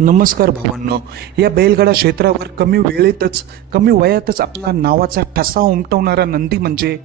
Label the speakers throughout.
Speaker 1: नमस्कार भावांनो. या बैलगाडा क्षेत्रावर कमी वेळेतच कमी वयातच आपला नावाचा ठसा उमटवणारा नंदी म्हणजे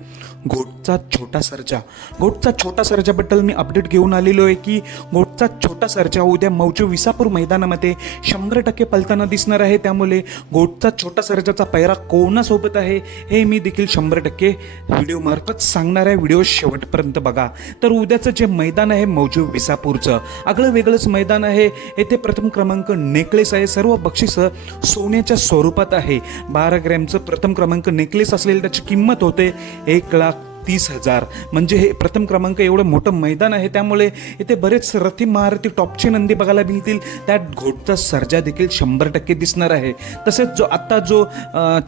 Speaker 1: घोटचा छोटा सर्जा. घोटचा छोटा सर्जाबद्दल मी अपडेट घेऊन आलेलो आहे की घोटचा छोटा सर्जा उद्या मौजू विसापूर मैदानामध्ये शंभर टक्के पलताना दिसणार आहे. त्यामुळे घोटचा छोटा सर्जाचा पैरा कोणासोबत आहे हे मी देखील शंभर टक्के व्हिडिओमार्फत सांगणार आहे. व्हिडिओ शेवटपर्यंत बघा. तर उद्याचं जे मैदान आहे मौजू विसापूरचं आगळं वेगळंच मैदान आहे. येथे प्रथम क्रमांक नेकलेस आहे. सर्व बक्षिसं सोन्याच्या स्वरूपात आहे. बारा ग्रॅमचं प्रथम क्रमांक नेकलेस असलेली त्याची किंमत होते एक लाख तीस हजार. म्हणजे हे प्रथम क्रमांक एवढं मोठं मैदान आहे. त्यामुळे इथे बरेच रथी महारथी टॉपची नंदी बघायला मिळतील. त्यात घोटचा सर्जा देखील शंभर टक्के दिसणार आहे. तसेच जो आत्ता जो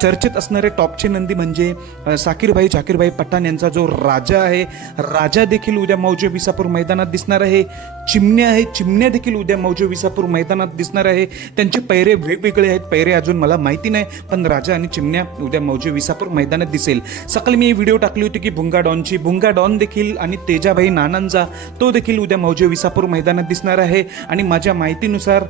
Speaker 1: चर्चेत असणारे टॉपची नंदी म्हणजे साकीरभाई जाकीरभाई पठाण यांचा जो राजा आहे राजा देखील उद्या मौजे विसापूर मैदानात दिसणार आहे. चिमण्या आहे चिमण्या देखील उद्या मौजे विसापूर मैदानात दिसणार आहे. त्यांचे पैरे वेगवेगळे आहेत. पैरे अजून मला माहिती नाही पण राजा आणि चिमण्या उद्या मौजे विसापूर मैदानात दिसेल. सकाळी मी व्हिडिओ टाकली होती की डॉनची भुंगा डॉन देखील आणि तेजाभाई नानांचा तो देखील उद्या मौजे विसापूर मैदानात दिसणार आहे. आणि माझ्या माहितीनुसार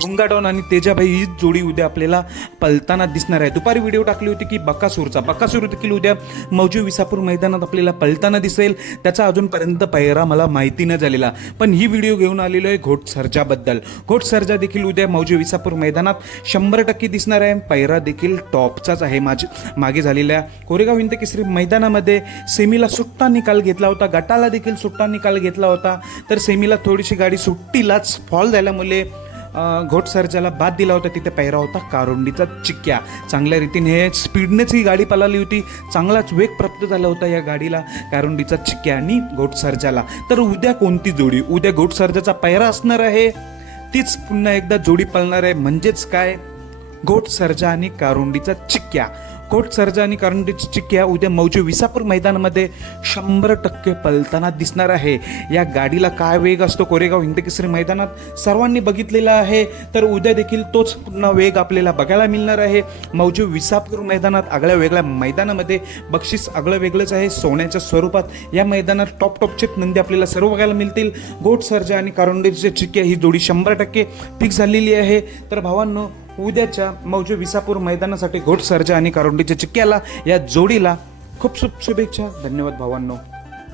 Speaker 1: भुंगा डॉन आणि तेजाभाई ही जोडी उद्या आपल्याला पलताना दिसणार आहे. दुपारी व्हिडिओ टाकली होती की बकासूरचा. बकासूर देखील उद्या मौजे विसापूर मैदानात आपल्याला पलताना दिसेल. त्याचा अजूनपर्यंत पैरा मला माहिती न झालेला. पण ही व्हिडिओ घेऊन आलेलो आहे घोट सर्जाबद्दल. घोट सर्जा देखील उद्या मौजे विसापूर मैदानात शंभर टक्के दिसणार आहे. पैरा देखील टॉपचाच आहे. माझे मागे झालेल्या कोरेगाव हिंद केसरी मैदानामध्ये सेमीला सुट्टा निकाल घेतला होता. गटाला देखील सुट्टा निकाल घेतला होता. तर सेमीला थोडीशी गाडी सुट्टीलाच फॉल झाल्यामुळे घोटसरच्याला घोट बाद दिला होता. तिथे पैरा होता. कारुंडीचा चिक्क्या. चांगल्या रीतीने हे स्पीडनेच ही गाडी पळाली होती. चांगलाच वेग प्राप्त झाला होता या गाडीला कारुंडीचा चिक्क्या आणि घोटसरजाला तर उद्या कोणती जोडी? उद्या घोट सर्जाचा पैरा असणार आहे. तीच पुन्हा एकदा जोडी पळणार आहे. म्हणजेच काय? घोट सर्जा आणि कारुंडीचा चिक्क्या. कोट सर्जा आणि कारुंडीची चिक्क्या. उद्या मौजे विसापूर मैदानामध्ये शंभर टक्के पलताना दिसणार आहे. या गाडीला काय वेग असतो? कोरेगाव हिंदकेसरी मैदानात सर्वांनी बघितलेला आहे. तर उद्या देखील तोच पुन्हा वेग आपल्याला बघायला मिळणार आहे. मौजे विसापूर मैदानात आगळ्या वेगळ्या मैदानामध्ये बक्षीस आगळं वेगळंच आहे. सोन्याच्या स्वरूपात या मैदानात टॉप टॉपचे नंदी आपल्याला सर्व बघायला मिळतील. गोट सर्जा आणि कारुंडीचे चिक्क्या ही जोडी शंभर टक्के फिक्स झालेली आहे. तर भावांनो उद्याच्या मौजे विसापूर मैदानासाठी घोटसर्जा आणि कारुंडीच्या चिक्क्याला या जोडीला खूप खूप शुभेच्छा. धन्यवाद भावांनो.